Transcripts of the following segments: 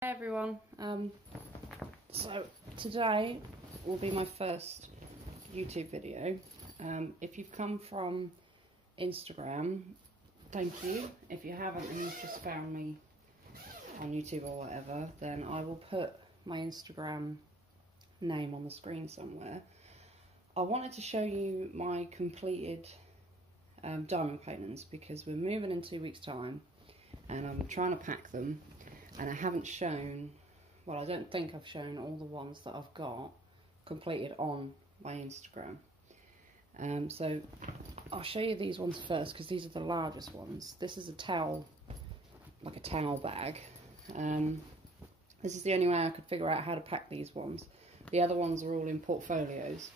Hey everyone, so today will be my first YouTube video. If you've come from Instagram, thank you. If you haven't and you've just found me on YouTube or whatever, then I will put my Instagram name on the screen somewhere. I wanted to show you my completed diamond paintings because we're moving in 2 weeks' time and I'm trying to pack them. And I haven't shown, well, I don't think I've shown all the ones that I've got completed on my Instagram. So I'll show you these ones first because these are the largest ones. This is a towel, like a towel bag. This is the only way I could figure out how to pack these ones. The other ones are all in portfolios.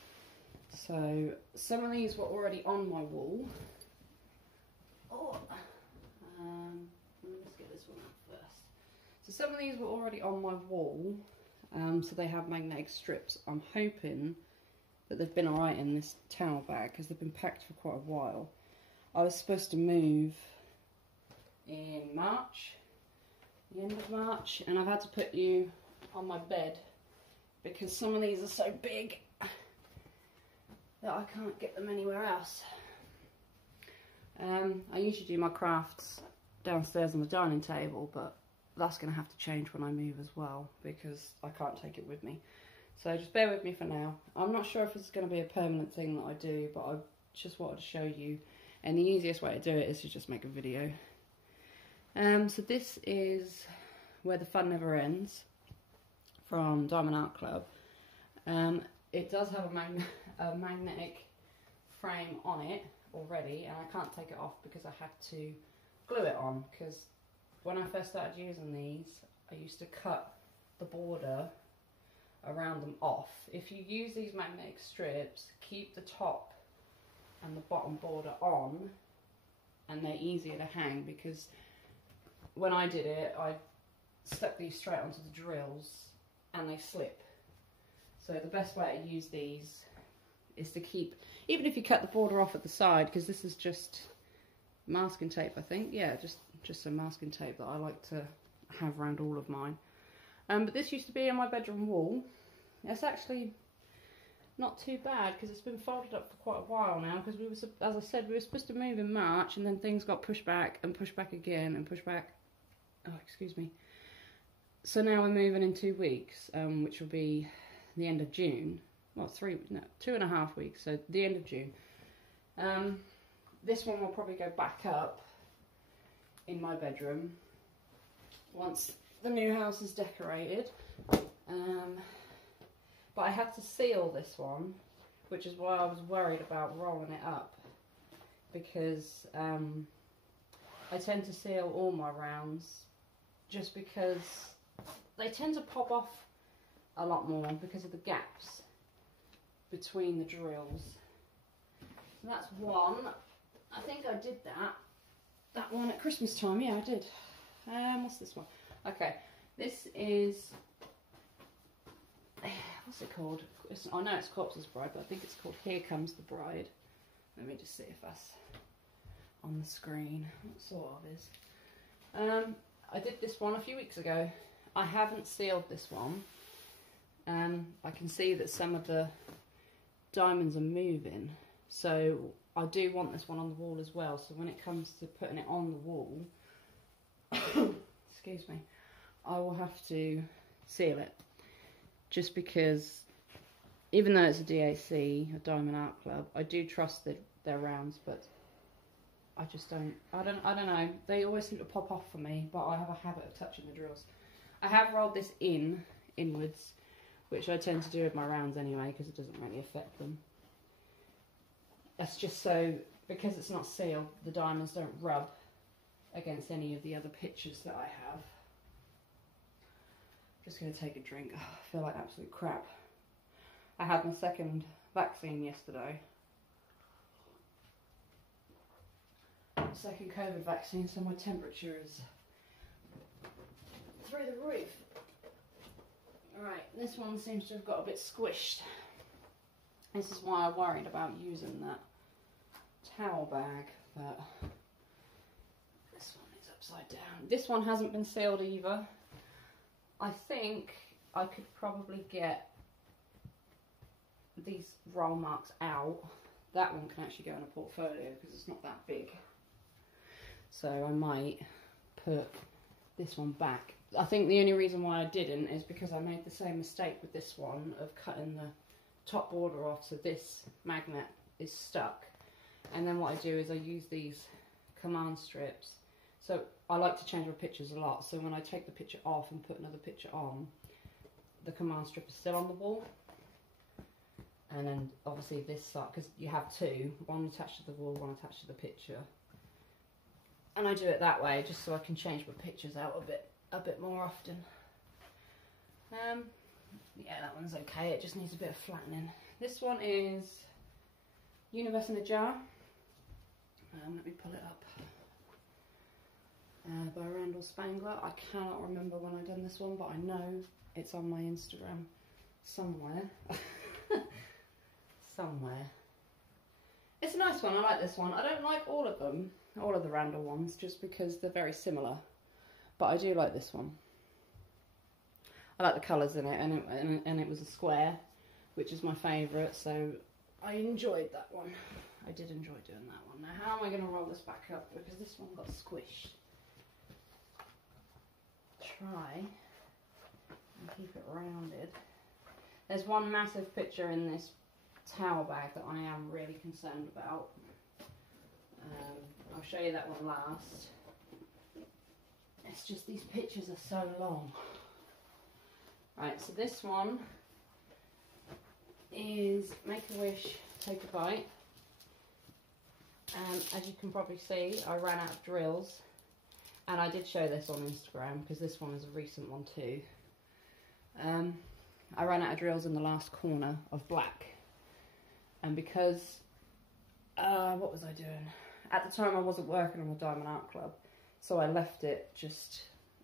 So some of these were already on my wall. Let's get this one out first. So some of these were already on my wall, so they have magnetic strips. I'm hoping that they've been alright in this towel bag because they've been packed for quite a while. I was supposed to move in March, the end of March, and I've had to put you on my bed because some of these are so big that I can't get them anywhere else. I usually do my crafts downstairs on the dining table, but that's going to have to change when I move as well because I can't take it with me. So just bear with me for now. I'm not sure if it's going to be a permanent thing that I do, but I just wanted to show you. And the easiest way to do it is to just make a video. So this is Where the Fun Never Ends from Diamond Art Club. It does have a magnetic frame on it already, and I can't take it off because I had to glue it on because when I first started using these, I used to cut the border around them off. If you use these magnetic strips, keep the top and the bottom border on, and they're easier to hang because when I did it, I stuck these straight onto the drills and they slip. So the best way to use these is to keep, even if you cut the border off at the side, because this is just masking tape, I think. Yeah, just some masking tape that I like to have around all of mine. But this used to be on my bedroom wall. It's actually not too bad because it's been folded up for quite a while now because we were, as I said, we were supposed to move in March and then things got pushed back and pushed back again and pushed back. Oh, excuse me. So now we're moving in 2 weeks, which will be the end of June. Well, 2.5 weeks, so the end of June. This one will probably go back up in my bedroom once the new house is decorated. But I had to seal this one, which is why I was worried about rolling it up, because I tend to seal all my rounds just because they tend to pop off a lot more because of the gaps between the drills. So that's one. I think I did that one at Christmas time. Yeah, I did. What's this one? Okay, this is, what's it called? I know it's Corpse's Bride, but I think it's called Here Comes the Bride. Let me just see if that's on the screen. What sort of is. I did this one a few weeks ago. I haven't sealed this one. I can see that some of the diamonds are moving, so I do want this one on the wall as well. So when it comes to putting it on the wall, excuse me, I will have to seal it, just because even though it's a DAC, a Diamond Art Club, I do trust their rounds, but I just don't, I don't know, they always seem to pop off for me, but I have a habit of touching the drills. I have rolled this inwards, which I tend to do with my rounds anyway, because it doesn't really affect them. That's just so, because it's not sealed, the diamonds don't rub against any of the other pictures that I have. Just going to take a drink. Oh, I feel like absolute crap. I had my second vaccine yesterday. Second COVID vaccine, so my temperature is through the roof. Alright, this one seems to have got a bit squished. This is why I worried about using that towel bag, but this one is upside down. This one hasn't been sealed either. I think I could probably get these roll marks out. That one can actually go in a portfolio because it's not that big. So I might put this one back. I think the only reason why I didn't is because I made the same mistake with this one of cutting the top border off, so this magnet is stuck. And then what I do is I use these command strips. So I like to change my pictures a lot, so when I take the picture off and put another picture on, the command strip is still on the wall. And then obviously this side, because you have two, one attached to the wall, one attached to the picture. And I do it that way just so I can change my pictures out a bit more often. Yeah, that one's okay, it just needs a bit of flattening. This one is Universe in a Jar. Let me pull it up. By Randall Spangler. I cannot remember when I done this one, but I know it's on my Instagram somewhere. Somewhere. It's a nice one, I like this one. I don't like all of them, all of the Randall ones, just because they're very similar. But I do like this one. I like the colours in it, and it was a square, which is my favourite, so I enjoyed that one. I did enjoy doing that one. Now how am I going to roll this back up, because this one got squished. Try and keep it rounded. There's one massive picture in this towel bag that I am really concerned about. I'll show you that one last. It's just these pictures are so long. Right, so this one is Make a Wish, Take a Bite. As you can probably see, I ran out of drills, and I did show this on Instagram because this one is a recent one too. I ran out of drills in the last corner of black, and because what was I doing? At the time I wasn't working on the Diamond Art Club, so I left it just,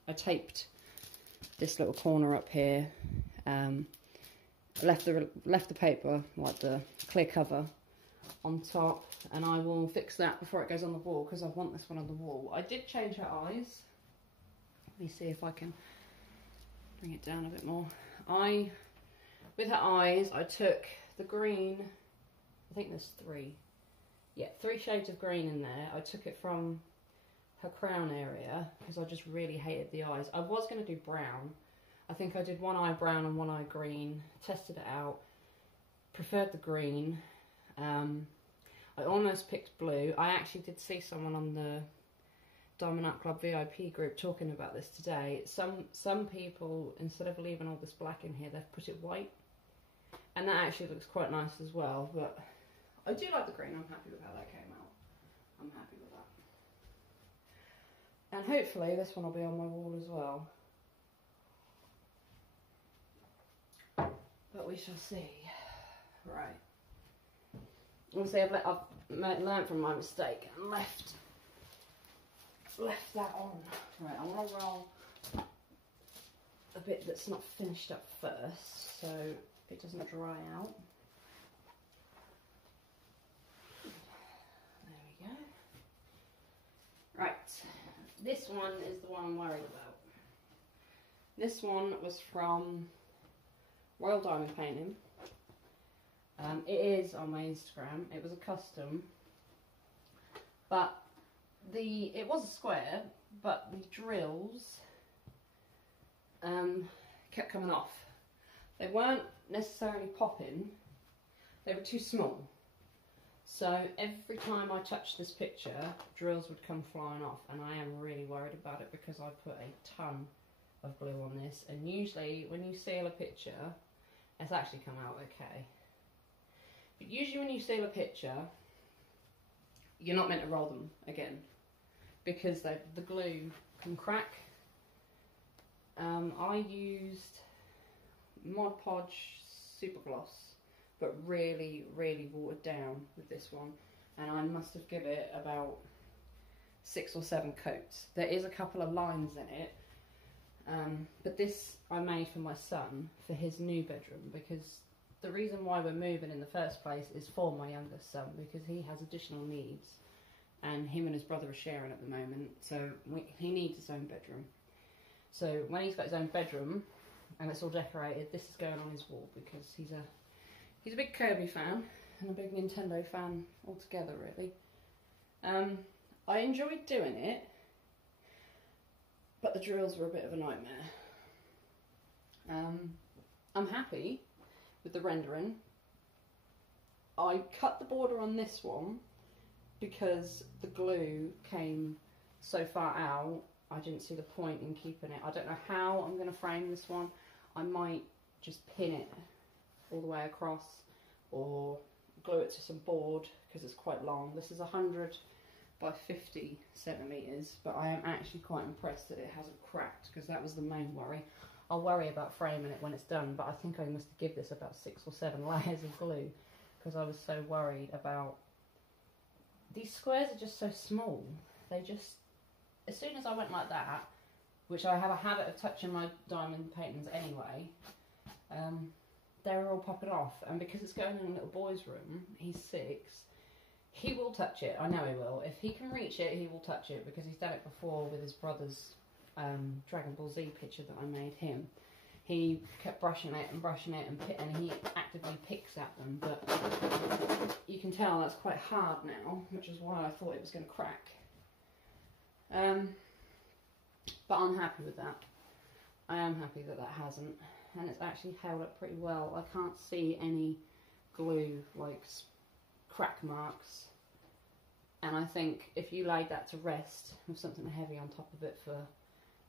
I taped this little corner up here, left the paper, like the clear cover, on top, and I will fix that before it goes on the wall because I want this one on the wall. I did change her eyes. Let me see if I can bring it down a bit more. With her eyes, I took the green, I think there's three shades of green in there. I took it from her crown area because I just really hated the eyes. I was going to do brown. I think I did one eye brown and one eye green, tested it out, preferred the green. I almost picked blue. I actually did see someone on the Diamond Art Club VIP group talking about this today. Some people, instead of leaving all this black in here, they've put it white, and that actually looks quite nice as well. But I do like the green. I'm happy with how that came out. I'm happy with that. And hopefully this one will be on my wall as well. But we shall see. Right. Obviously I've learned from my mistake and left that on. Right, I want to roll a bit that's not finished up first so it doesn't dry out. There we go. Right, this one is the one I'm worried about. This one was from Royal Diamond Painting. It is on my Instagram. It was a custom, but it was a square, but the drills kept coming off. They weren't necessarily popping, they were too small. So every time I touched this picture, drills would come flying off, and I am really worried about it because I put a ton of glue on this, and usually when you seal a picture, it's actually come out okay. But usually when you seal a picture, you're not meant to roll them again because the glue can crack. I used Mod Podge Super Gloss, but really, really watered down with this one, and I must have given it about 6 or 7 coats. There is a couple of lines in it, but this I made for my son for his new bedroom because the reason why we're moving in the first place is for my youngest son because he has additional needs and him and his brother are sharing at the moment, so he needs his own bedroom. So when he's got his own bedroom and it's all decorated, this is going on his wall because he's a big Kirby fan and a big Nintendo fan altogether, really. I enjoyed doing it, but the drills were a bit of a nightmare. I'm happy with the rendering. I cut the border on this one because the glue came so far out, I didn't see the point in keeping it. I don't know how I'm going to frame this one. I might just pin it all the way across or glue it to some board because it's quite long. This is 100 by 50 centimetres, but I am actually quite impressed that it hasn't cracked because that was the main worry. I'll worry about framing it when it's done, but I think I must give this about 6 or 7 layers of glue because I was so worried about... These squares are just so small. They just... As soon as I went like that, which I have a habit of touching my diamond paintings anyway, they were all popping off. And because it's going in a little boy's room, he's 6, he will touch it. I know he will. If he can reach it, he will touch it because he's done it before with his brother's Dragon Ball Z picture that I made him. He kept brushing it and he actively picks at them, but you can tell that's quite hard now, which is why I thought it was going to crack. But I'm happy with that. I am happy that that hasn't, and it's actually held up pretty well. I can't see any glue, like crack marks, and I think if you laid that to rest with something heavy on top of it for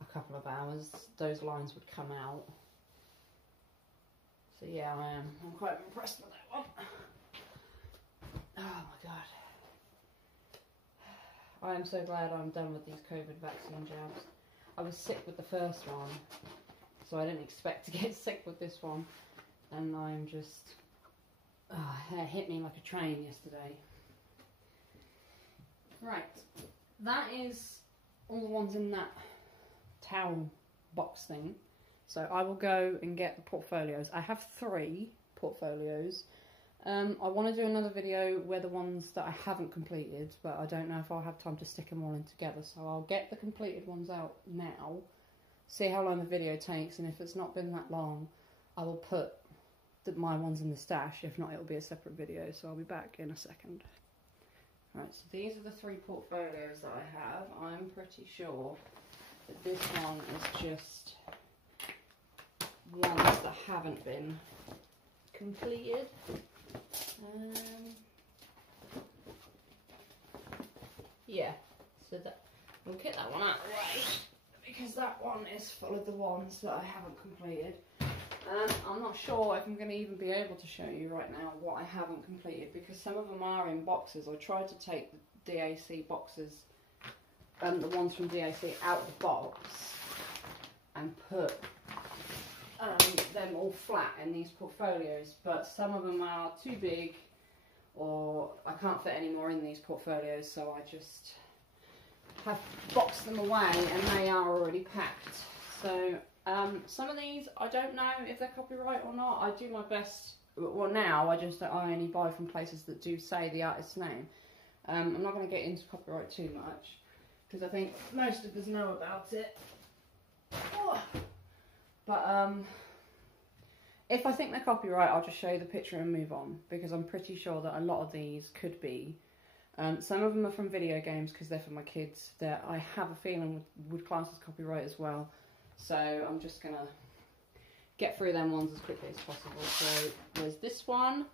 a couple of hours, those lines would come out. So yeah, I'm quite impressed with that one. Oh my god. I am so glad I'm done with these COVID vaccine jabs. I was sick with the first one, so I didn't expect to get sick with this one, and I'm just... it hit me like a train yesterday. Right, that is all the ones in that towel box thing. So I will go and get the portfolios. I have 3 portfolios. I want to do another video where the ones that I haven't completed, but I don't know if I'll have time to stick them all in together. So I'll get the completed ones out now, see how long the video takes, and if it's not been that long, I will put my ones in the stash. If not, it'll be a separate video, so I'll be back in a second. Right, so these are the 3 portfolios that I have. I'm pretty sure that this one is just ones that haven't been completed. Yeah, so that we'll get that one out of the way because that one is full of the ones that I haven't completed. I'm not sure if I'm going to even be able to show you right now what I haven't completed because some of them are in boxes. I tried to take the DAC boxes, the ones from DAC out of the box and put them all flat in these portfolios, but some of them are too big or I can't fit any more in these portfolios, so I just have boxed them away and they are already packed. So some of these I don't know if they're copyright or not. I do my best. Well, now I only buy from places that do say the artist's name. I'm not going to get into copyright too much because I think most of us know about it. Oh. But if I think they're copyright, I'll just show you the picture and move on, because I'm pretty sure that a lot of these could be. Some of them are from video games because they're for my kids, that I have a feeling would class as copyright as well. So I'm just going to get through them ones as quickly as possible. So there's this one,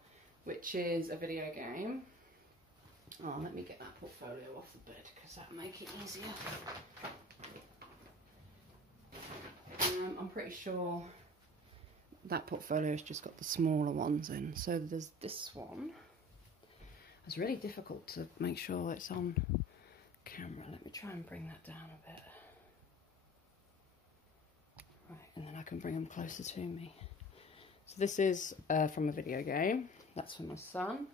which is a video game. Oh, let me get that portfolio off the bed because that'll make it easier. I'm pretty sure that portfolio's just got the smaller ones in. So there's this one. It's really difficult to make sure it's on camera. Let me try and bring that down a bit. Right, and then I can bring them closer to me. So this is from a video game. That's for my son.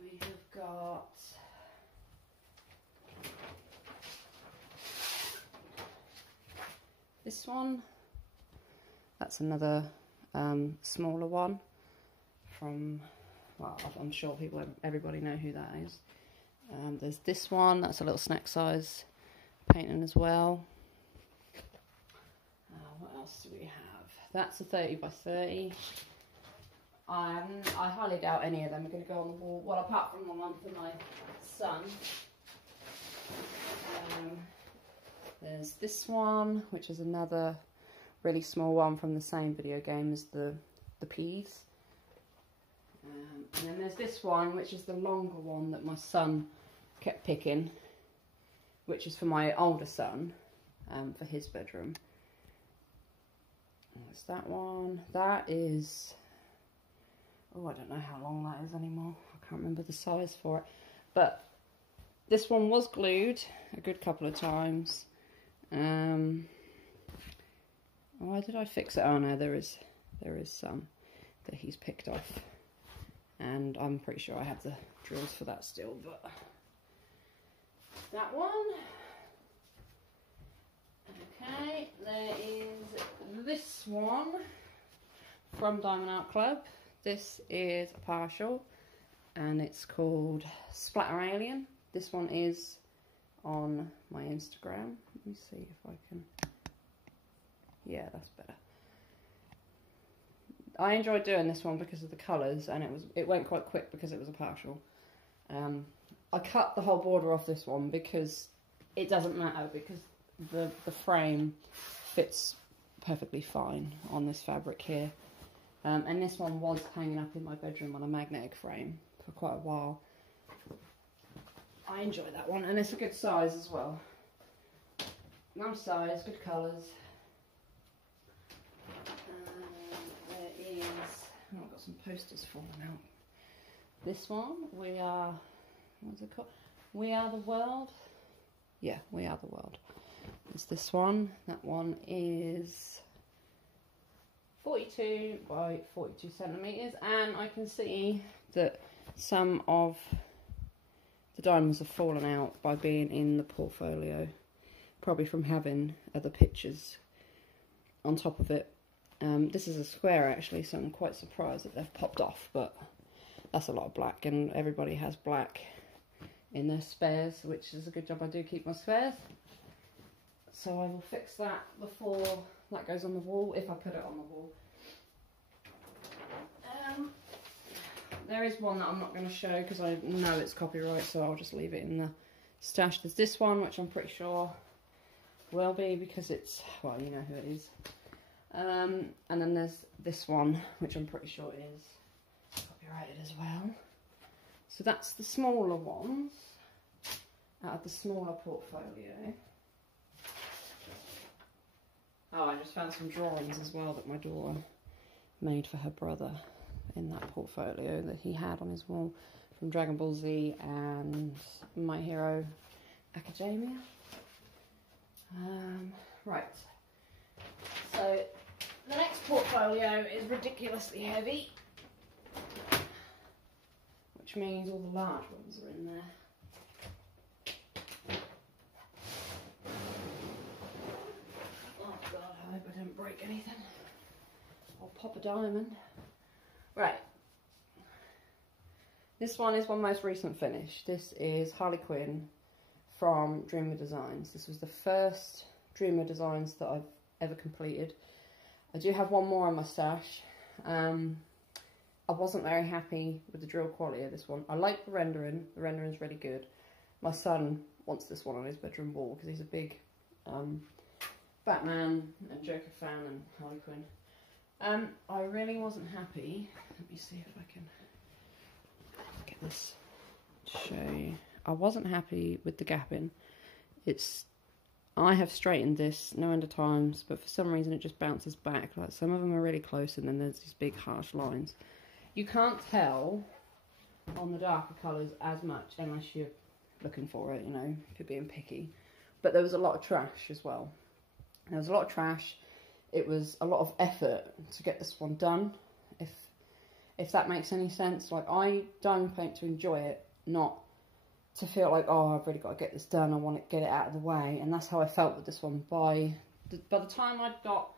We have got... this one, that's another smaller one from, well, I'm sure everybody know who that is. There's this one, that's a little snack size painting as well. else do we have? That's a 30 by 30. I highly doubt any of them are going to go on the wall. Well, apart from the one for my son. There's this one, which is another really small one from the same video game as the peas. And then there's this one, which is the longer one that my son kept picking, which is for my older son, for his bedroom. There's that one. That is, oh, I don't know how long that is anymore. I can't remember the size for it. But this one was glued a good couple of times. Why did I fix it? Oh no, there is some that he's picked off. And I'm pretty sure I have the drills for that still, but that one. Okay, there is this one from Diamond Art Club. This is a partial and it's called Splatter Alien. This one is on my Instagram. Let me see if I can. Yeah, that's better. I enjoyed doing this one because of the colours, and it went quite quick because it was a partial. I cut the whole border off this one because it doesn't matter, because the frame fits perfectly fine on this fabric here. And this one was hanging up in my bedroom on a magnetic frame for quite a while. I enjoy that one, and it's a good size as well. Nice size, good colours. There is, oh, I've got some posters falling out. This one, We Are, what's it called? We Are the World. Yeah, We Are the World. It's this one. That one is 42 by 42 centimetres, and I can see that some of the diamonds have fallen out by being in the portfolio, probably from having other pictures on top of it. This is a square actually, so I'm quite surprised that they've popped off, but that's a lot of black, and everybody has black in their spares, which is a good job I do keep my spares. So I will fix that before that goes on the wall, if I put it on the wall. There is one that I'm not going to show because I know it's copyright, so I'll just leave it in the stash. There's this one, which I'm pretty sure will be, because it's, well, you know who it is. And then there's this one, which I'm pretty sure is copyrighted as well. So that's the smaller ones out of the smaller portfolio. Oh, I just found some drawings as well that my daughter made for her brother in that portfolio that he had on his wall, from Dragon Ball Z and My Hero Academia. Right, so the next portfolio is ridiculously heavy, which means all the large ones are in there. Oh God, I hope I don't break anything or pop a diamond. Right, this one is my most recent finish. This is Harley Quinn from Dreamer Designs. This was the first Dreamer Designs that I've ever completed. I do have one more on my stash. I wasn't very happy with the drill quality of this one. I like the rendering's really good. My son wants this one on his bedroom wall because he's a big Batman and Joker fan and Harley Quinn. I really wasn't happy. Let me see if I can get this to show you. I wasn't happy with the gapping. I have straightened this no end of times, but for some reason it just bounces back. Like, some of them are really close and then there's these big harsh lines. You can't tell on the darker colours as much unless you're looking for it, you know, if you're being picky. But there was a lot of trash as well. There was a lot of trash. It was a lot of effort to get this one done, if that makes any sense. Like, I diamond paint to enjoy it, not to feel like, oh, I've really got to get this done, I want to get it out of the way. And that's how I felt with this one. By the time I got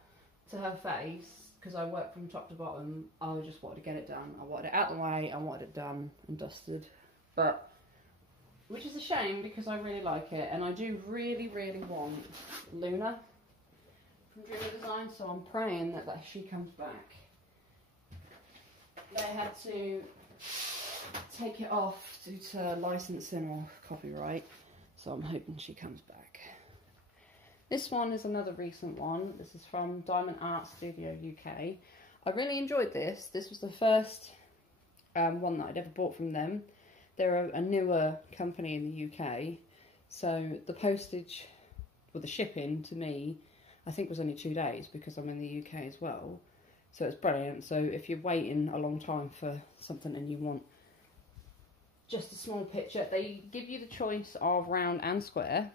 to her face, because I worked from top to bottom, I just wanted to get it done. I wanted it out of the way, I wanted it done and dusted. But, which is a shame because I really like it, and I do really, really want Luna from Dreamer sign, so I'm praying that she comes back. They had to take it off due to licensing or copyright, so I'm hoping she comes back. This one is another recent one. This is from Diamond Art Studio UK. I really enjoyed this. This was the first one that I'd ever bought from them. They're a newer company in the UK, so the postage, well, the shipping to me, I think was only 2 days because I'm in the UK as well. So it's brilliant. So if you're waiting a long time for something and you want just a small picture, they give you the choice of round and square,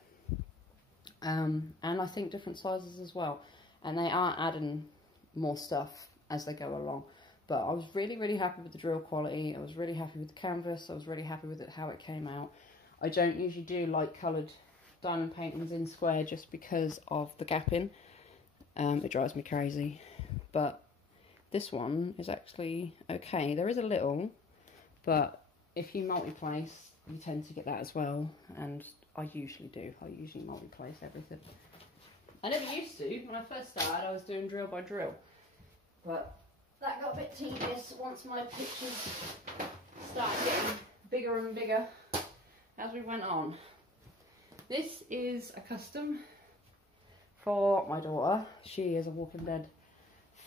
and I think different sizes as well. And they are adding more stuff as they go along. But I was really, really happy with the drill quality. I was really happy with the canvas. I was really happy with it, how it came out. I don't usually do light coloured diamond paintings in square just because of the gapping. It drives me crazy. But this one is actually okay. There is a little, but if you multi-place, you tend to get that as well. And I usually do. I usually multi-place everything. I never used to. When I first started, I was doing drill by drill. But that got a bit tedious once my pictures started getting bigger and bigger as we went on. This is a custom for my daughter. She is a Walking Dead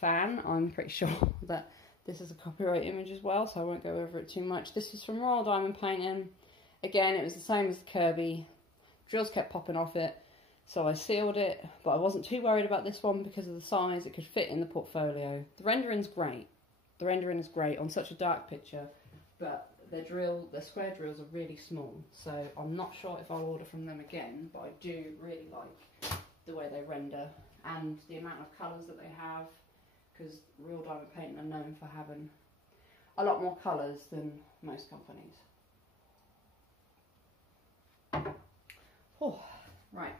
fan. I'm pretty sure that this is a copyright image as well, so I won't go over it too much. This is from Royal Diamond Painting. Again, it was the same as the Kirby. Drills kept popping off it, so I sealed it, but I wasn't too worried about this one because of the size. It could fit in the portfolio. The rendering's great. The rendering is great on such a dark picture, but their square drills are really small, so I'm not sure if I'll order from them again, but I do really like the way they render and the amount of colours that they have, because Real Diamond Painting are known for having a lot more colours than most companies. Oh, right.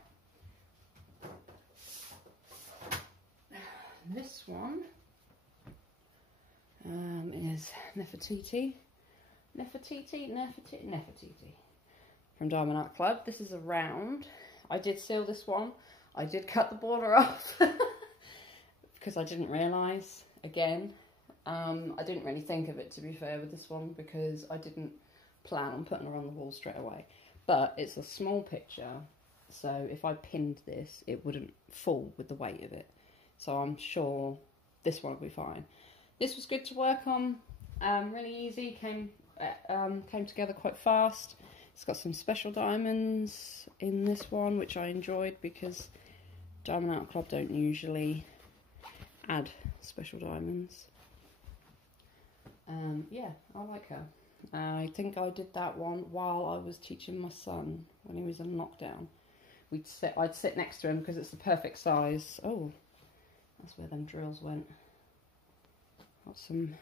This one is Nefertiti from Diamond Art Club. This is a round. I did seal this one. I did cut the border off because I didn't realise, again. I didn't really think of it, to be fair, with this one because I didn't plan on putting her on the wall straight away. But it's a small picture, so if I pinned this, it wouldn't fall with the weight of it. So I'm sure this one will be fine. This was good to work on, really easy, came together quite fast. It's got some special diamonds in this one, which I enjoyed because Diamond Art Club don't usually add special diamonds. Yeah, I like her. I think I did that one while I was teaching my son when he was in lockdown. I'd sit next to him because it's the perfect size. Oh, that's where them drills went. Got some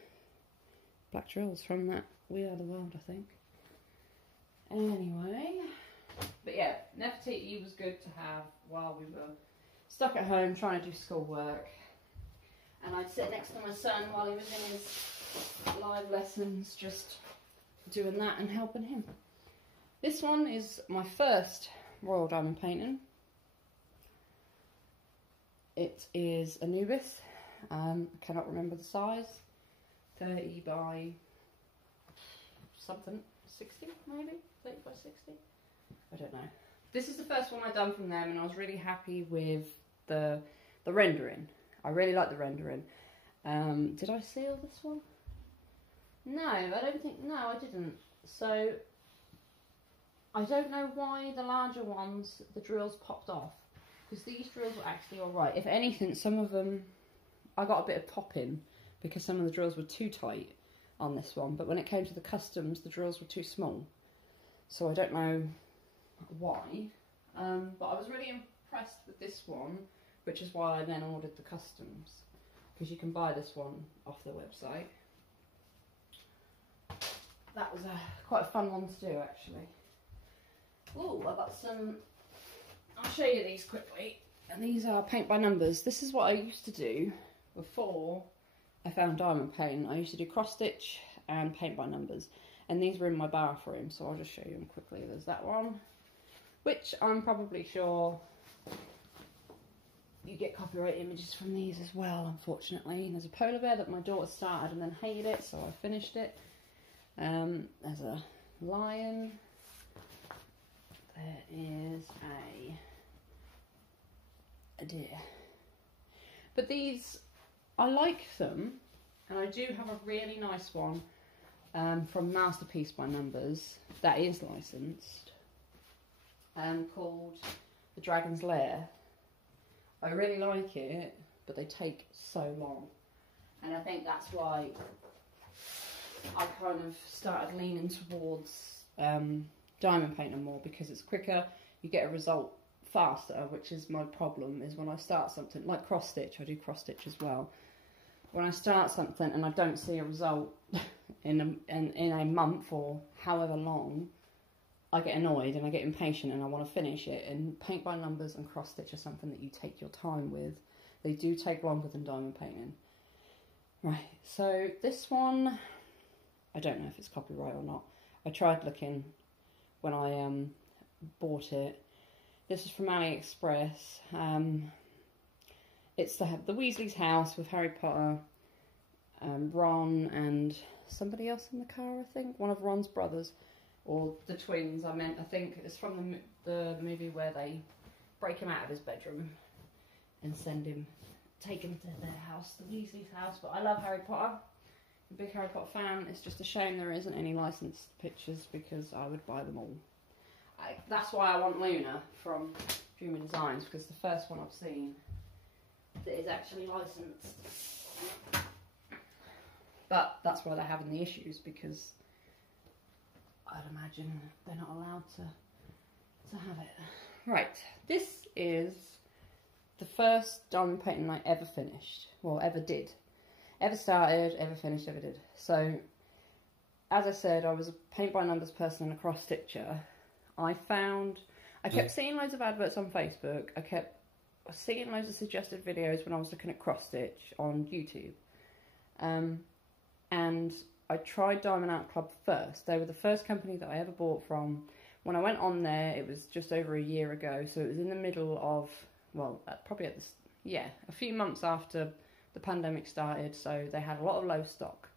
black drills from that We Are the World, I think. Anyway, but yeah, Nefertiti was good to have while we were stuck at home trying to do schoolwork. And I'd sit next to my son while he was in his live lessons, just doing that and helping him. This one is my first Royal Diamond painting. It is Anubis. I cannot remember the size. 30 by something, 60 maybe? 30 by 60? I don't know. This is the first one I've done from them, and I was really happy with the rendering. I really like the rendering. Did I seal this one? No, I don't think, no, I didn't. So, I don't know why the larger ones, the drills popped off. Because these drills were actually alright. If anything, some of them, I got a bit of popping because some of the drills were too tight on this one. But when it came to the customs, the drills were too small. So I don't know why. But I was really impressed with this one, which is why I then ordered the customs. Because you can buy this one off their website. That was quite a fun one to do, actually. Oh, I got some... I'll show you these quickly. And these are paint by numbers. This is what I used to do before I found diamond paint. I used to do cross stitch and paint by numbers. And these were in my bathroom, so I'll just show you them quickly. There's that one, which I'm probably sure you get copyright images from these as well, unfortunately. There's a polar bear that my daughter started and then hated it, so I finished it. There's a lion. There is a deer. But these, I like them, and I do have a really nice one from Masterpiece by Numbers that is licensed, called The Dragon's Lair. I really like it, but they take so long, and I think that's why I kind of started leaning towards diamond painting more, because it's quicker, you get a result faster, which is my problem, is when I start something, like cross stitch, I do cross stitch as well. When I start something and I don't see a result in a month or however long, I get annoyed and I get impatient and I want to finish it. And paint by numbers and cross stitch are something that you take your time with. They do take longer than diamond painting. Right, so this one, I don't know if it's copyright or not. I tried looking when I bought it. This is from AliExpress. It's the Weasley's house with Harry Potter, Ron and somebody else in the car, I think. One of Ron's brothers, or the twins, I think it's from the movie where they break him out of his bedroom and take him to their house, the Weasley's house. But I love Harry Potter. I'm a big Harry Potter fan. It's just a shame there isn't any licensed pictures, because I would buy them all. That's why I want Luna from Dreamer Designs, because the first one I've seen that is actually licensed. But that's why they're having the issues, because I'd imagine they're not allowed to have it. Right, this is the first diamond painting I ever finished. Well, ever did. Ever started, ever finished, ever did. So, as I said, I was a paint by numbers person and a cross stitcher. I kept seeing loads of adverts on Facebook. I kept seeing loads of suggested videos when I was looking at cross stitch on YouTube. And I tried Diamond Art Club first. They were the first company that I ever bought from. When I went on there, it was just over a year ago, so it was in the middle of, well, probably at a few months after the pandemic started, so they had a lot of low stock.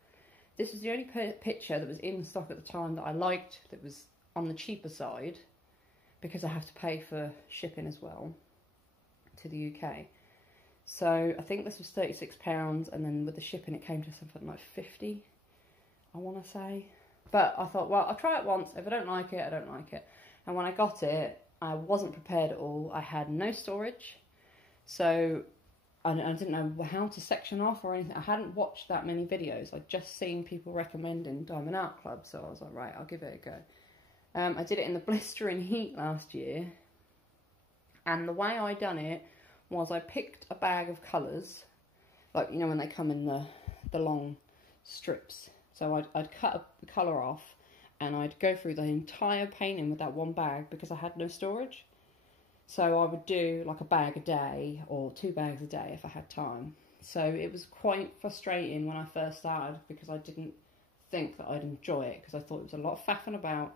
This is the only picture that was in stock at the time that I liked, that was on the cheaper side, because I have to pay for shipping as well to the UK. So I think this was £36, and then with the shipping it came to something like 50, I want to say. But I thought, well, I'll try it once. If I don't like it, I don't like it. And when I got it, I wasn't prepared at all. I had no storage, so I didn't know how to section off or anything. I hadn't watched that many videos. I'd just seen people recommending Diamond Art Club, so I was like, right, I'll give it a go. I did it in the blistering heat last year, and the way I done it was I picked a bag of colours, like, you know, when they come in the long strips. So I'd cut the colour off, and I'd go through the entire painting with that one bag, because I had no storage. So I would do like a bag a day, or 2 bags a day if I had time. So it was quite frustrating when I first started, because I didn't think that I'd enjoy it, because I thought it was a lot of faffing about.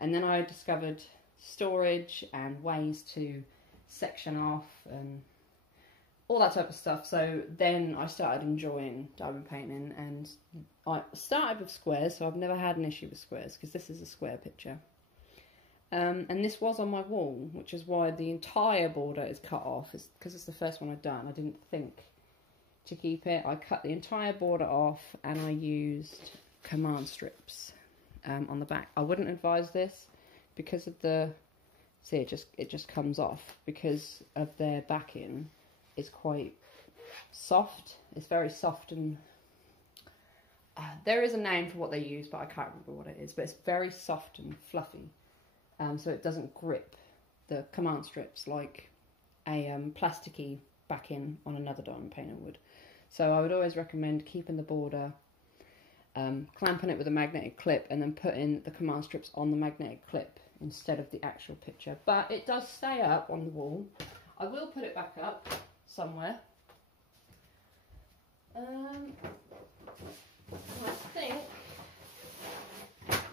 And then I discovered storage and ways to section off and all that type of stuff. So then I started enjoying diamond painting, and I started with squares, so I've never had an issue with squares, because this is a square picture. And this was on my wall, which is why the entire border is cut off, because it's the first one I'd done. I didn't think to keep it. I cut the entire border off, and I used command strips on the back. I wouldn't advise this because of the, see, it just comes off because of their backing. It's quite soft. It's very soft, and there is a name for what they use, but I can't remember what it is. But it's very soft and fluffy, so it doesn't grip the command strips like a plasticky backing on another diamond painter would. So I would always recommend keeping the border, clamping it with a magnetic clip, and then putting the command strips on the magnetic clip instead of the actual picture. But it does stay up on the wall. I will put it back up somewhere. I think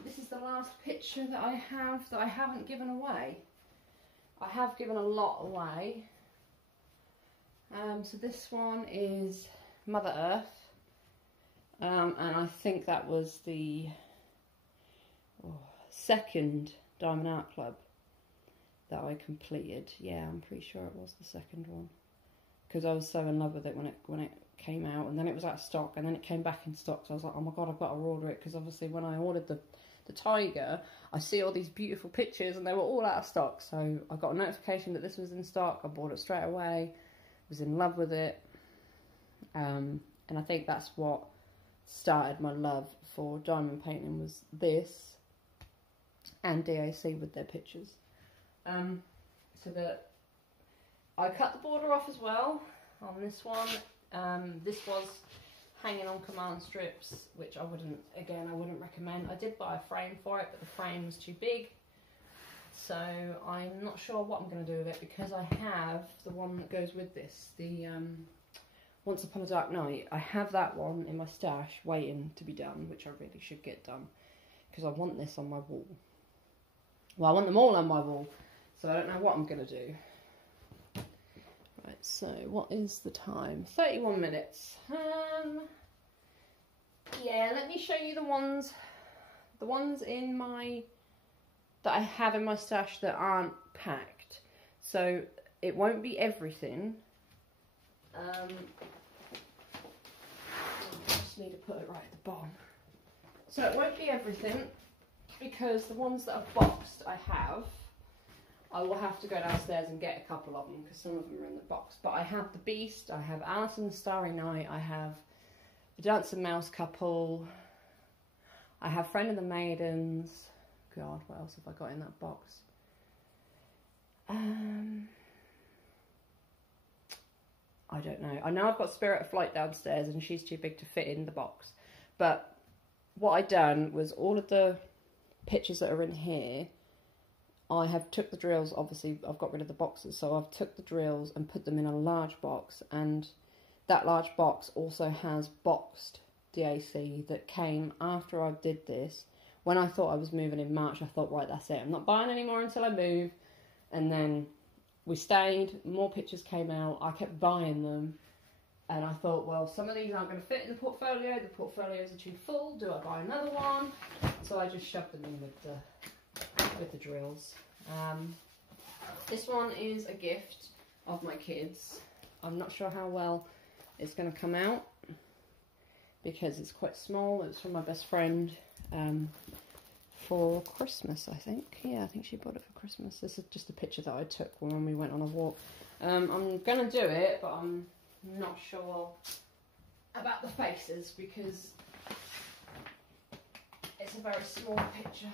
this is the last picture that I haven't given away. I have given a lot away. So this one is Mother Earth, and I think that was the second Diamond Art Club that I completed. Yeah, I'm pretty sure it was the second one, because I was so in love with it when it came out, and then it was out of stock, and then it came back in stock, so I was like, oh my god, I've got to order it, because obviously when I ordered the tiger, I see all these beautiful pictures and they were all out of stock, so I got a notification that this was in stock. I bought it straight away, was in love with it, and I think that's what started my love for diamond painting, was this and DAC with their pictures. So that I cut the border off as well on this one. This was hanging on command strips, which I wouldn't recommend. I did buy a frame for it, but the frame was too big, so I'm not sure what I'm going to do with it, because I have the one that goes with this, the Once Upon a Dark Night. I have that one in my stash waiting to be done, which I really should get done, because I want this on my wall. Well, I want them all on my wall, so I don't know what I'm going to do. Right, so what is the time? 31 minutes. Yeah, let me show you the ones in my, that I have in my stash that aren't packed. So it won't be everything. I just need to put it right at the bottom. So it won't be everything, because the ones that are boxed I will have to go downstairs and get a couple of them, because some of them are in the box. But I have the Beast, I have Alice and the Starry Night, I have the Dancing Mouse Couple, I have Friend of the Maidens. God, what else have I got in that box? I don't know. I know I've got Spirit of Flight downstairs, and she's too big to fit in the box. But what I done was, all of the pictures that are in here, I have took the drills, obviously I've got rid of the boxes, so I've took the drills and put them in a large box, and that large box also has boxed DAC that came after I did this. When I thought I was moving in March, I thought, right, that's it, I'm not buying any more until I move. And then we stayed, more pictures came out, I kept buying them, and I thought, well, some of these aren't going to fit in the portfolios are too full, do I buy another one? So I just shoved them in with the drills. This one is a gift of my kids. I'm not sure how well it's going to come out, because it's quite small. It's from my best friend for Christmas, I think. Yeah, I think she bought it for Christmas. This is just a picture that I took when we went on a walk. I'm going to do it, but I'm not sure about the faces, because it's a very small picture.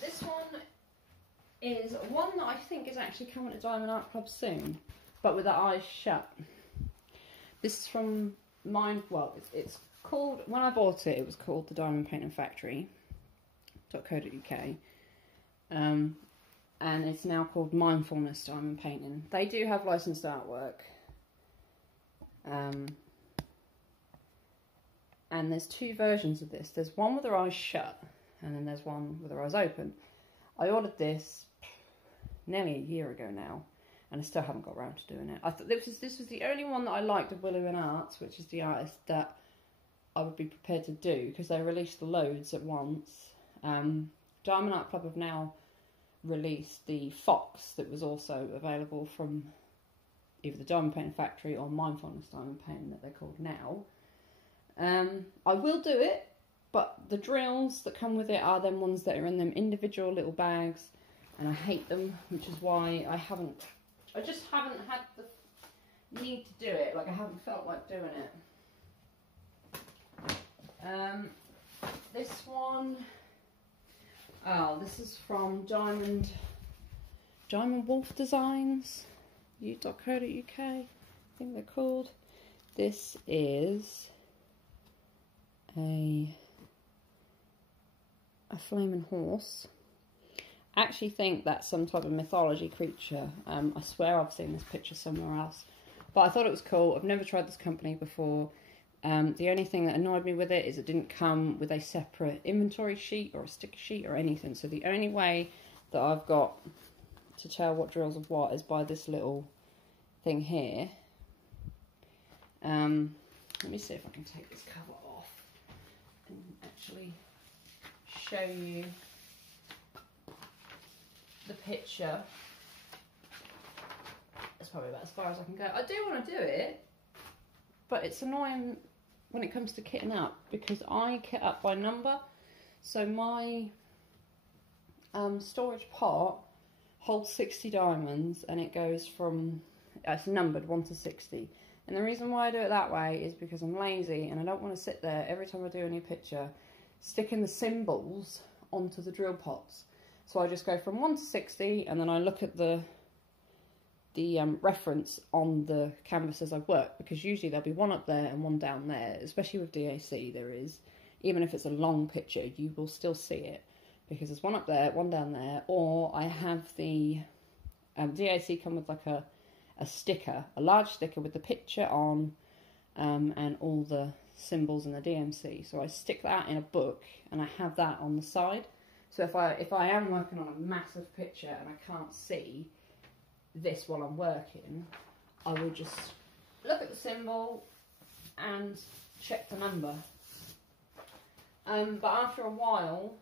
This one is one that I think is actually coming to Diamond Art Club soon, but with the eyes shut. This is from it's called, when I bought it, it was called the Diamond Painting Factory.co.uk, and it's now called Mindfulness Diamond Painting. They do have licensed artwork, and there's two versions of this. There's one with their eyes shut, and then there's one with their eyes open. I ordered this nearly a year ago now, and I still haven't got around to doing it. I thought this was the only one that I liked of Willow and Arts, which is the artist that I would be prepared to do, because they released loads at once. Diamond Art Club have now released the Fox, that was also available from either the Diamond Painting Factory or Mindfulness Diamond Painting, that they're called now. I will do it, but the drills that come with it are them ones that are in them individual little bags, and I hate them, which is why I just haven't had the need to do it. Like, I haven't felt like doing it. This one, this is from Diamond Wolf Designs, .co.uk, I think they're called. This is a flaming horse. I actually think that's some type of mythology creature. I swear I've seen this picture somewhere else, but I thought it was cool. I've never tried this company before. The only thing that annoyed me with it is it didn't come with a separate inventory sheet or a sticker sheet or anything. So the only way that I've got to tell what drills of what is by this little thing here. Let me see if I can take this cover off and actually show you the picture. That's probably about as far as I can go. I do want to do it, but it's annoying when it comes to kitting up because I kit up by number. So my storage pot holds 60 diamonds and it goes from, it's numbered 1 to 60. And the reason why I do it that way is because I'm lazy and I don't want to sit there every time I do a new picture sticking the symbols onto the drill pots. So I just go from 1 to 60 and then I look at the reference on the canvas as I work, because usually there'll be one up there and one down there, especially with DAC there is. Even if it's a long picture, you will still see it because there's one up there, one down there, or I have the DAC come with like a sticker, a large sticker with the picture on and all the symbols and the DMC. So I stick that in a book and I have that on the side. So if I am working on a massive picture and I can't see this while I'm working, I will just look at the symbol and check the number. But after a while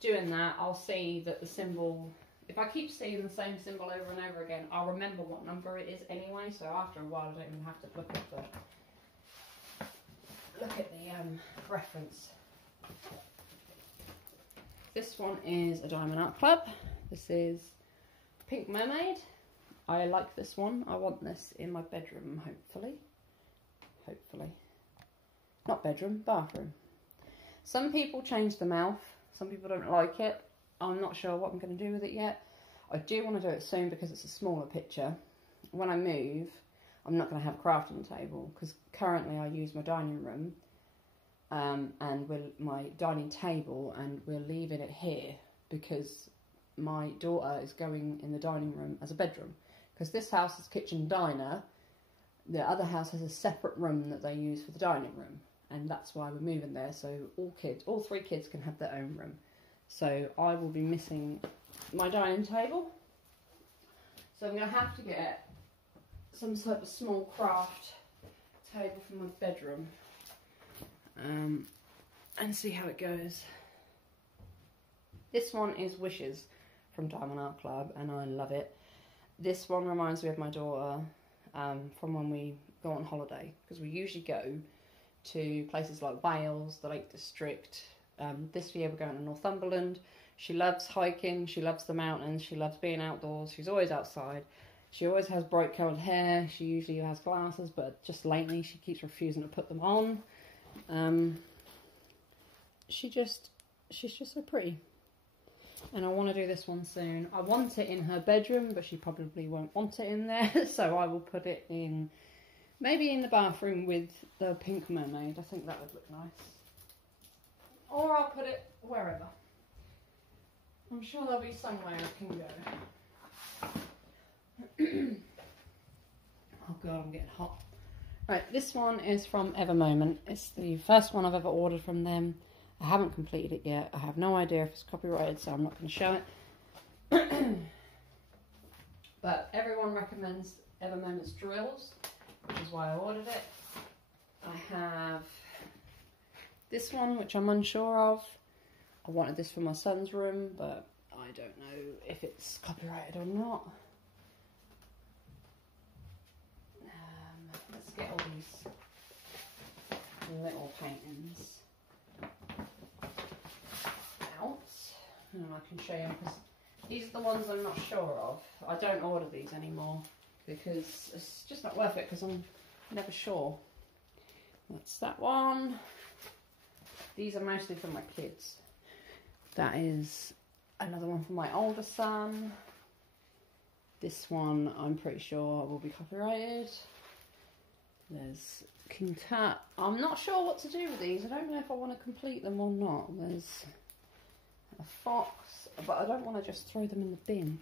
doing that, I'll see that the symbol, if I keep seeing the same symbol over and over again, I'll remember what number it is anyway. So after a while, I don't even have to look at the reference. This one is a Diamond Art Club. This is Pink Mermaid. I like this one. I want this in my bedroom, hopefully. Hopefully. Not bedroom, bathroom. Some people change the mouth. Some people don't like it. I'm not sure what I'm going to do with it yet. I do want to do it soon because it's a smaller picture. When I move, I'm not going to have a crafting table because currently I use my dining room and my dining table, and we're leaving it here because my daughter is going in the dining room as a bedroom. Because this house is kitchen diner, the other house has a separate room that they use for the dining room, and that's why we're moving there, so all 3 kids can have their own room. So I will be missing my dining table, so I'm going to have to get some sort of small craft table for my bedroom and see how it goes. This one is Wishes from Diamond Art Club and I love it. This one reminds me of my daughter from when we go on holiday, because we usually go to places like Wales, the Lake District. This year we're going to Northumberland. She loves hiking, she loves the mountains, she loves being outdoors, she's always outside. She always has bright coloured hair, she usually has glasses, but just lately she keeps refusing to put them on. She's just so pretty. And I want to do this one soon. I want it in her bedroom, but she probably won't want it in there, so I will put it in, maybe in the bathroom with the Pink Mermaid. I think that would look nice. Or I'll put it wherever. I'm sure there'll be somewhere it can go. Oh god, I'm getting hot. Right, this one is from Evermoment. It's the first one I've ever ordered from them. I haven't completed it yet. I have no idea if it's copyrighted, so I'm not going to show it. But everyone recommends Evermoment's drills, which is why I ordered it. I have this one, which I'm unsure of. I wanted this for my son's room, but I don't know if it's copyrighted or not. Let's get all these little paintings out, and I can show you, because these are the ones I'm not sure of. I don't order these anymore because it's just not worth it, because I'm never sure. That's that one. These are mostly for my kids. That is another one for my older son. This one I'm pretty sure will be copyrighted. There's King Tut. I'm not sure what to do with these. I don't know if I want to complete them or not. There's a fox, but I don't want to just throw them in the bin.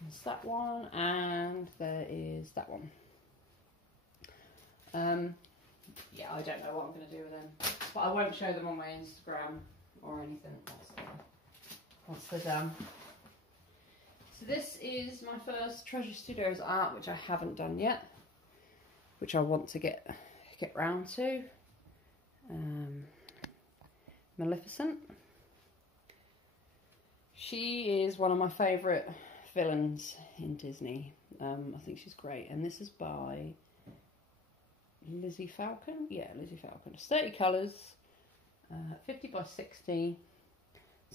There's that one, and there is that one. Yeah, I don't know what I'm going to do with them, but I won't show them on my Instagram or anything once they're done. So this is my first Treasure Studios art, which I haven't done yet, which I want to get round to. Maleficent. She is one of my favourite villains in Disney. I think she's great. And this is by Lizzie Falcon. Yeah, Lizzie Falcon. It's 30 colours, 50 by 60.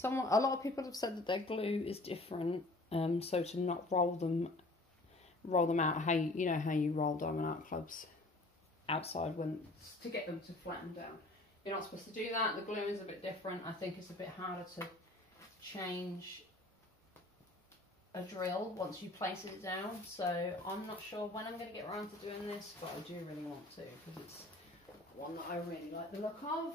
A lot of people have said that their glue is different, so to not roll them out how you roll Diamond Art Clubs outside to get them to flatten down. You're not supposed to do that. The glue is a bit different. I think it's a bit harder to change a drill once you place it down. So I'm not sure when I'm going to get around to doing this, but I do really want to because it's one that I really like the look of.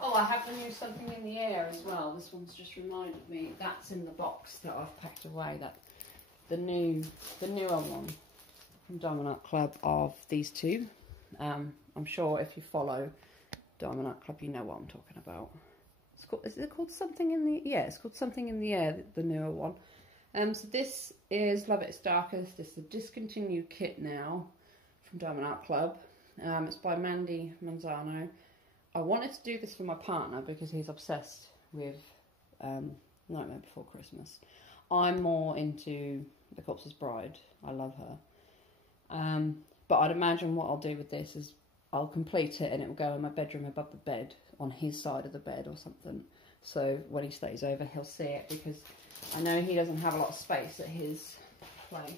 Oh, I have the new Something in the Air as well. This one's just reminded me. That's in the box that I've packed away. That the newer one from Diamond Art Club of these two. I'm sure if you follow Diamond Art Club, you know what I'm talking about. It's called, is it called Something in the? Yeah, it's called Something in the Air. The newer one. So this is Love It Its Darkest. It's the discontinued kit now from Diamond Art Club. It's by Mandy Manzano. I wanted to do this for my partner because he's obsessed with Nightmare Before Christmas. I'm more into The Corpse's Bride. I love her. But I'd imagine what I'll do with this is I'll complete it and it will go in my bedroom above the bed on his side of the bed or something. So when he stays over, he'll see it because I know he doesn't have a lot of space at his place.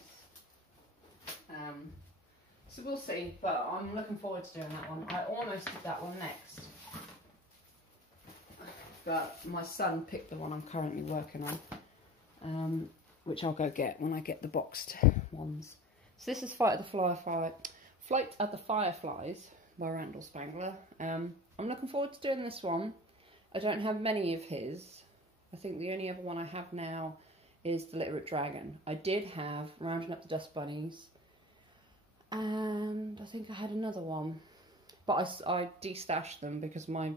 So we'll see, but I'm looking forward to doing that one. I almost did that one next, but my son picked the one I'm currently working on, which I'll go get when I get the boxed ones. So this is Flight of the Fireflies by Randall Spangler. I'm looking forward to doing this one. I don't have many of his. I think the only other one I have now is The Literate Dragon. I did have Rounding Up the Dust Bunnies, and I think I had another one, but I destashed them because my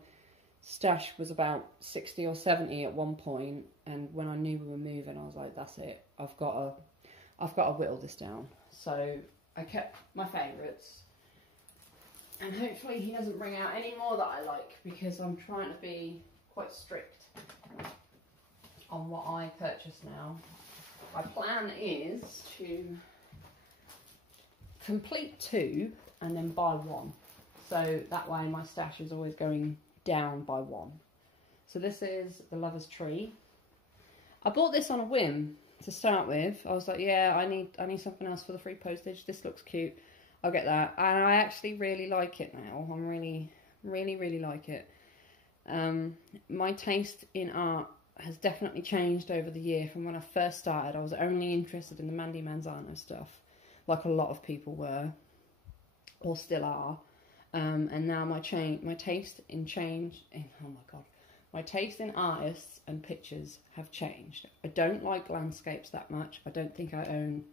stash was about 60 or 70 at one point, and when I knew we were moving, I was like, that's it. I've got to whittle this down. So I kept my favourites, and hopefully he doesn't bring out any more that I like because I'm trying to be quite strict on what I purchase now. My plan is to complete 2 and then buy 1, so that way my stash is always going down by 1. So this is The Lover's Tree. I bought this on a whim to start with. I was like, yeah, I need something else for the free postage. This looks cute, I'll get that. And I actually really like it now. I'm really like it. My taste in art has definitely changed over the year. From when I first started, I was only interested in the Mandy Manzano stuff, like a lot of people were, or still are. And now my taste in artists and pictures have changed. I don't like landscapes that much. I don't think I own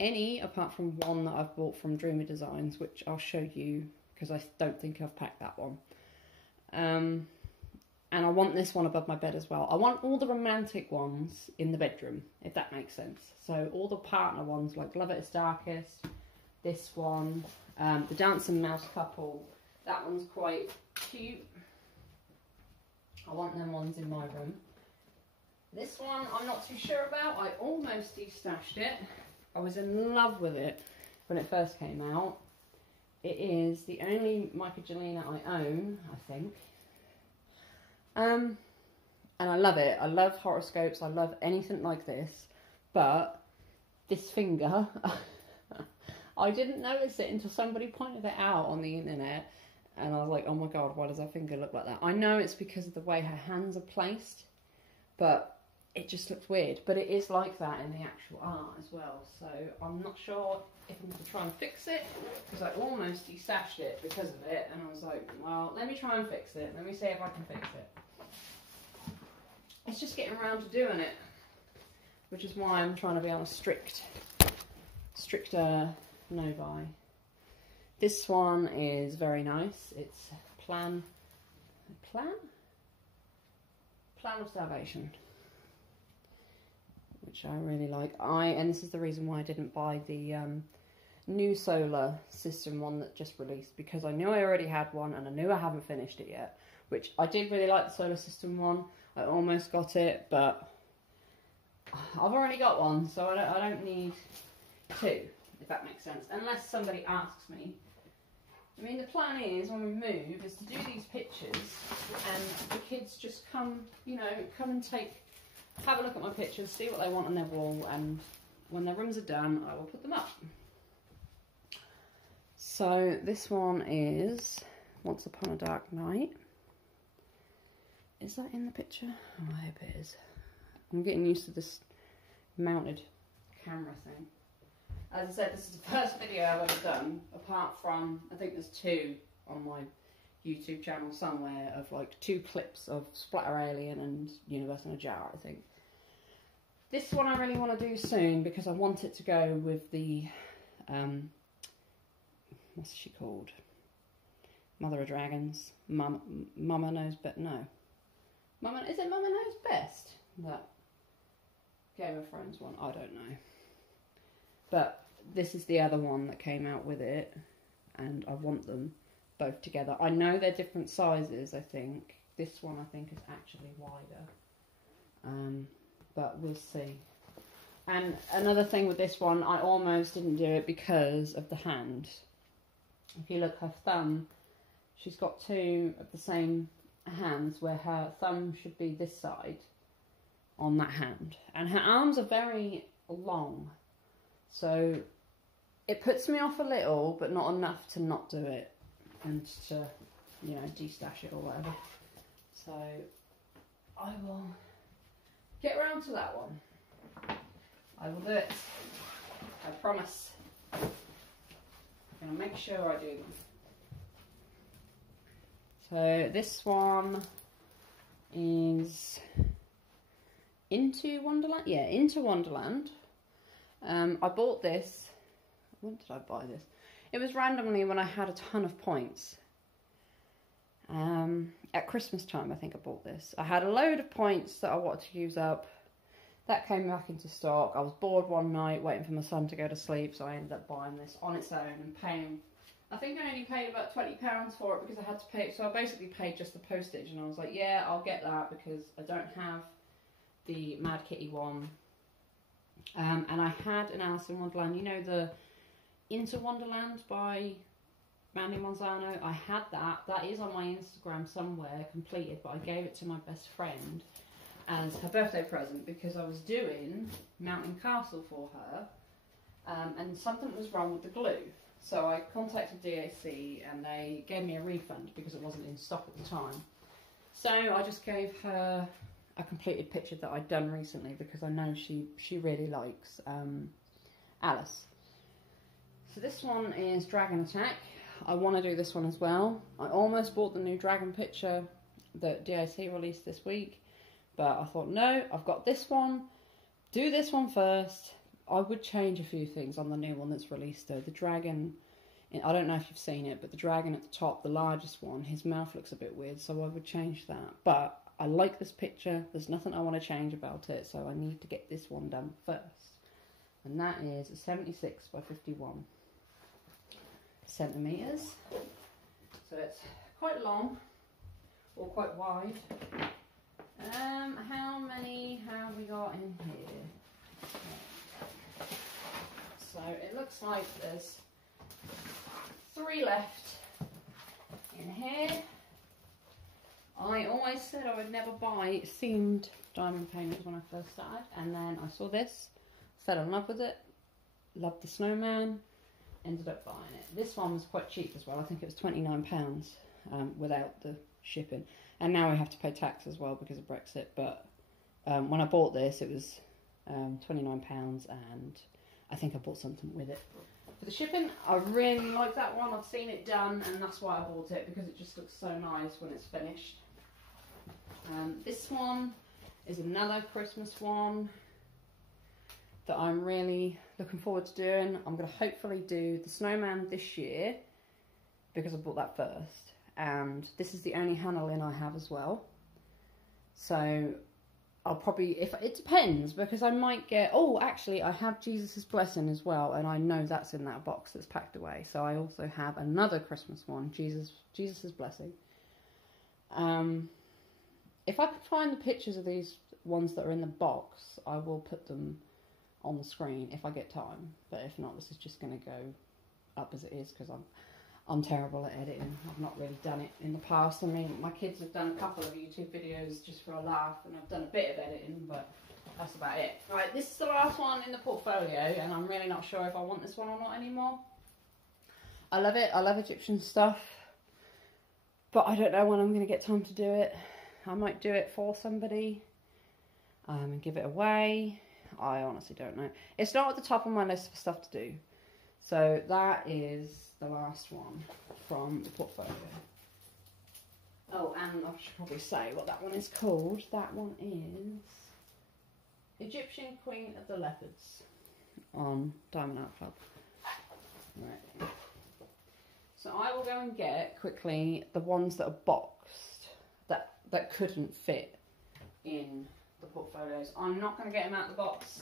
any apart from one that I've bought from Dreamer Designs, which I'll show you because I don't think I've packed that one. And I want this one above my bed as well. I want all the romantic ones in the bedroom, if that makes sense. So all the partner ones, like Love It Its Darkest, this one, the Dancing Mouse couple, that one's quite cute. I want them ones in my room. This one I'm not too sure about. I almost destashed it. I was in love with it when it first came out. It is the only Michaelgelina I own, I think. And I love it. I love horoscopes. I love anything like this. But this finger, I didn't notice it until somebody pointed it out on the internet. And I was like, oh my God, why does her finger look like that? I know it's because of the way her hands are placed, but it just looks weird. But it is like that in the actual art as well. So I'm not sure if I'm going to try and fix it, because I almost destashed it because of it. And I was like, well, let me try and fix it. Let me see if I can fix it. It's just getting around to doing it, which is why I'm trying to be on a stricter no-buy. This one is very nice. It's Plan Plan of Salvation, which I really like. And this is the reason why I didn't buy the new solar system one that just released, because I knew I already had one and I knew I haven't finished it yet, which I did really like the solar system one. I almost got it, but I've already got one, so I don't need two, if that makes sense, unless somebody asks me. I mean, the plan is, when we move, is to do these pictures and the kids just come, you know, come and have a look at my pictures, see what they want on their wall, and when their rooms are done, I will put them up. So this one is Once Upon a Dark Night. Is that in the picture? Oh, I hope it is. I'm getting used to this mounted camera thing. As I said, this is the first video I've ever done, apart from, I think there's two on my YouTube channel somewhere, of like 2 clips of Splatter Alien and Universe in a Jar, I think. This one I really want to do soon, because I want it to go with the, what's she called? Mother of Dragons. Mama Knows Best. No. Is it Mama Knows Best? That Game of Thrones one? I don't know. But this is the other one that came out with it, and I want them both together. I know they're different sizes, I think. This one I think is actually wider. But we'll see. And another thing with this one, I almost didn't do it because of the hand. If you look, her thumb, she's got 2 of the same hands, where her thumb should be this side on that hand. And her arms are very long. So it puts me off a little, but not enough to not do it and to, you know, de-stash it or whatever. So I will get around to that one. I will do it. I promise. I'm going to make sure I do them. So this one is Into Wonderland. Yeah, Into Wonderland. I bought this. When did I buy this? It was randomly when I had a ton of points. At Christmas time, I think I bought this. I had a load of points that I wanted to use up. That came back into stock. I was bored one night waiting for my son to go to sleep, so I ended up buying this on its own and paying. I think I only paid about £20 for it because I had to pay. So I basically paid just the postage, and I was like, yeah, I'll get that because I don't have the Mad Kitty one. And I had an Alice in Wonderland, you know, the Into Wonderland by Mandy Monzano. I had that. That is on my Instagram somewhere, completed, but I gave it to my best friend as her birthday present because I was doing Mountain Castle for her, and something was wrong with the glue. So I contacted DAC and they gave me a refund because it wasn't in stock at the time. So I just gave her a completed picture that I'd done recently because I know she really likes Alice. So this one is Dragon Attack. I want to do this one as well. I almost bought the new dragon picture that DAC released this week, but I thought, no, I've got this one. Do this one first. I would change a few things on the new one that's released though. The dragon, I don't know if you've seen it, but the dragon at the top, the largest one, his mouth looks a bit weird, so I would change that. But I like this picture. There's nothing I want to change about it, so I need to get this one done first. And that is 76 by 51 centimetres. So it's quite long, or quite wide. How many have we got in here? So it looks like there's 3 left in here. I always said I would never buy themed diamond paintings when I first started, and then I saw this, fell in love with it, loved the snowman, ended up buying it. This one was quite cheap as well. I think it was £29 without the shipping, and now we have to pay tax as well because of Brexit. But when I bought this, it was £29, and I think I bought something with it. For the shipping, I really like that one. I've seen it done, and that's why I bought it, because it just looks so nice when it's finished. This one is another Christmas one that I'm really looking forward to doing. I'm going to hopefully do the snowman this year, because I bought that first. And this is the only Hannah Lynn I have as well. So I'll probably, if it depends, because I might get, oh, actually I have Jesus's Blessing as well, and I know that's in that box that's packed away. So I also have another Christmas one, Jesus's Blessing. If I can find the pictures of these ones that are in the box, I will put them on the screen if I get time. But if not, this is just going to go up as it is, because I'm terrible at editing. I've not really done it in the past. I mean, my kids have done a couple of YouTube videos just for a laugh, and I've done a bit of editing, but that's about it. Right, this is the last one in the portfolio, and I'm really not sure if I want this one or not anymore. I love it. I love Egyptian stuff, but I don't know when I'm going to get time to do it. I might do it for somebody and give it away. I honestly don't know. It's not at the top of my list for stuff to do. So that is the last one from the portfolio. Oh, and I should probably say what that one is called. That one is Egyptian Queen of the Leopards on Diamond Art Club. Right. So I will go and get quickly the ones that are boxed that couldn't fit in the portfolios. I'm not going to get them out of the box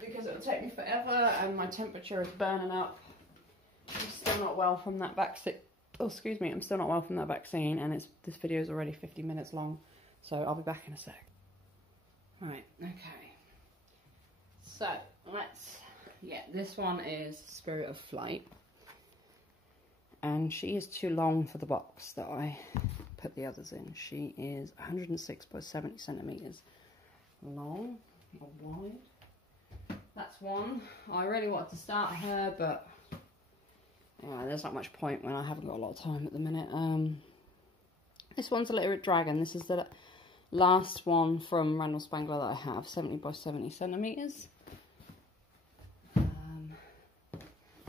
because it'll take me forever, and my temperature is burning up. I'm still not well from that vaccine. Oh, excuse me, I'm still not well from that vaccine, and this video is already 50 minutes long, so I'll be back in a sec. Right, okay. So this one is Spirit of Flight, and she is too long for the box that I put the others in. She is 106 by 70 centimeters long or wide. That's one. I really wanted to start her, but yeah, there's not much point when I haven't got a lot of time at the minute. This one's a Little Dragon. This is the last one from Randall Spangler that I have, 70 by 70 centimeters.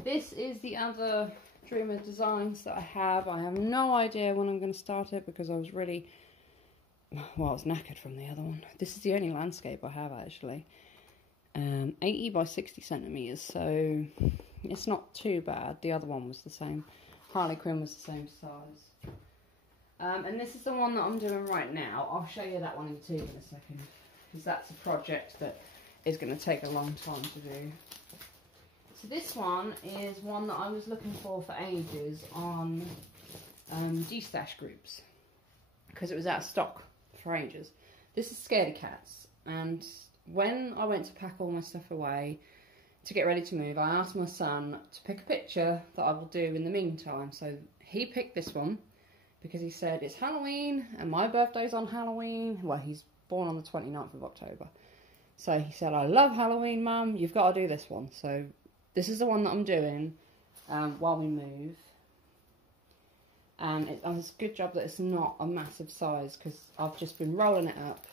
This is the other Dreamer Designs that I have. I have no idea when I'm going to start it because I was really, well, I was knackered from the other one. This is the only landscape I have actually. 80 by 60 centimeters, so it's not too bad. The other one was the same. Harley Quinn was the same size. And this is the one that I'm doing right now. I'll show you that one in two in a second, because that's a project that is going to take a long time to do. So this one is one that I was looking for ages on D-Stash groups, because it was out of stock for ages. This is Scaredy Cats, and when I went to pack all my stuff away to get ready to move, I asked my son to pick a picture that I will do in the meantime. So he picked this one because he said it's Halloween and my birthday's on Halloween. Well, he's born on the 29th of October. So he said, I love Halloween, Mum, you've got to do this one. So this is the one that I'm doing while we move. And it's a good job that it's not a massive size, because I've just been rolling it up,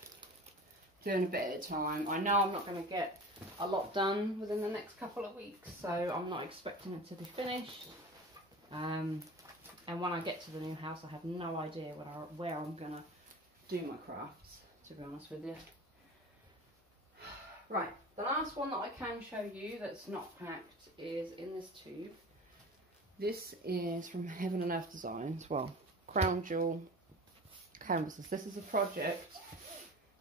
doing a bit at a time. I know I'm not going to get a lot done within the next couple of weeks, so I'm not expecting it to be finished. And when I get to the new house, I have no idea where I'm going to do my crafts, to be honest with you. Right, the last one that I can show you that's not packed is in this tube. This is from Heaven and Earth Designs, well, Crown Jewel canvases. This is a project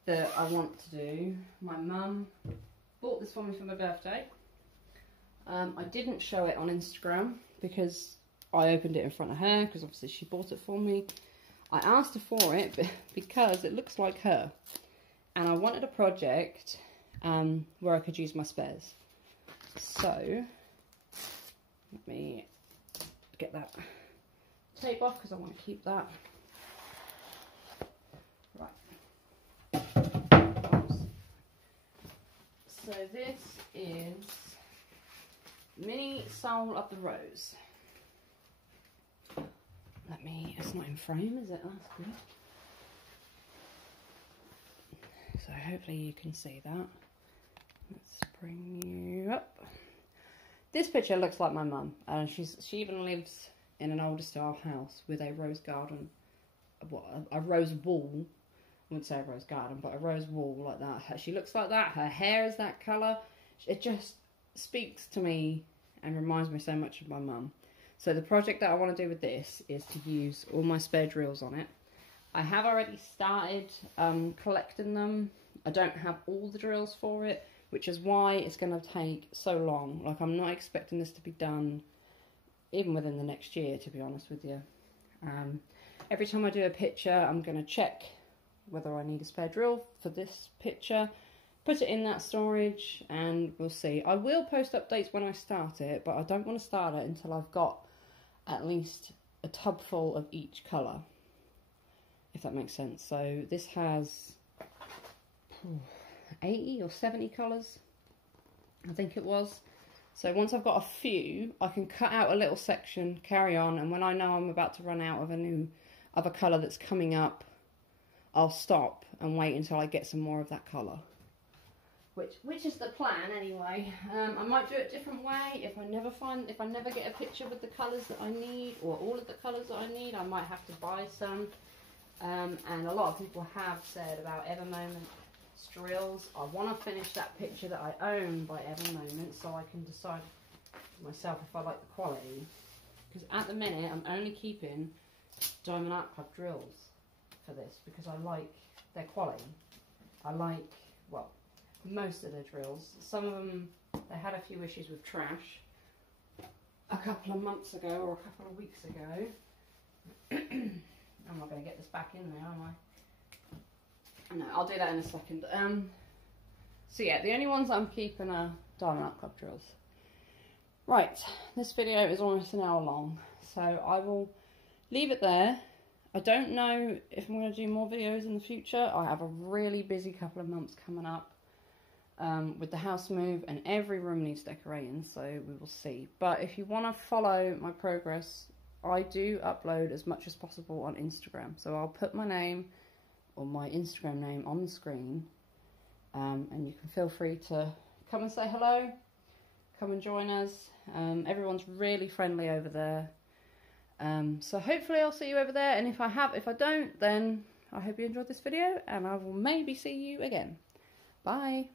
that I want to do. My mum bought this for me for my birthday. I didn't show it on Instagram because I opened it in front of her, because obviously she bought it for me. I asked her for it because it looks like her, and I wanted a project where I could use my spares. So let me get that tape off because I want to keep that. Right. So this is Mini Soul of the Rose. It's not in frame, is it? That's good. So hopefully you can see that. Let's bring you up. This picture looks like my mum, and she even lives in an older style house with a rose garden, a rose wall. I wouldn't say a rose garden, but a rose wall like that. She looks like that. Her hair is that colour. It just speaks to me and reminds me so much of my mum. So the project that I want to do with this is to use all my spare drills on it, I have already started collecting them. I don't have all the drills for it, which is why it's going to take so long. Like, I'm not expecting this to be done even within the next year, to be honest with you. Every time I do a picture, I'm going to check whether I need a spare drill for this picture, put it in that storage, and we'll see. I will post updates when I start it, but I don't want to start it until I've got at least a tub full of each colour, if that makes sense. So this has 80 or 70 colours, I think it was. So once I've got a few, I can cut out a little section, carry on, and when I know I'm about to run out of a colour that's coming up, I'll stop and wait until I get some more of that colour. Which is the plan anyway. I might do it a different way. If I never get a picture with the colours that I need, or all of the colours that I need, I might have to buy some. And a lot of people have said about Evermoment drills. I want to finish that picture that I own by Evermoment so I can decide myself if I like the quality. Because at the minute I'm only keeping Diamond Art Club drills for this because I like their quality. I like, well, most of their drills. Some of them, they had a few issues with trash a couple of months ago or a couple of weeks ago. I'm not going to get this back in there, am I? No, I'll do that in a second. So yeah, the only ones I'm keeping are Diamond Art Club drills. Right, this video is almost an hour long, so I will leave it there. I don't know if I'm going to do more videos in the future. I have a really busy couple of months coming up with the house move, and every room needs decorating, so we will see. But if you want to follow my progress, I do upload as much as possible on Instagram. So I'll put my name or my Instagram name on the screen, and you can feel free to come and say hello, come and join us. Everyone's really friendly over there. So hopefully I'll see you over there, and if I don't, then I hope you enjoyed this video, and I will maybe see you again. Bye.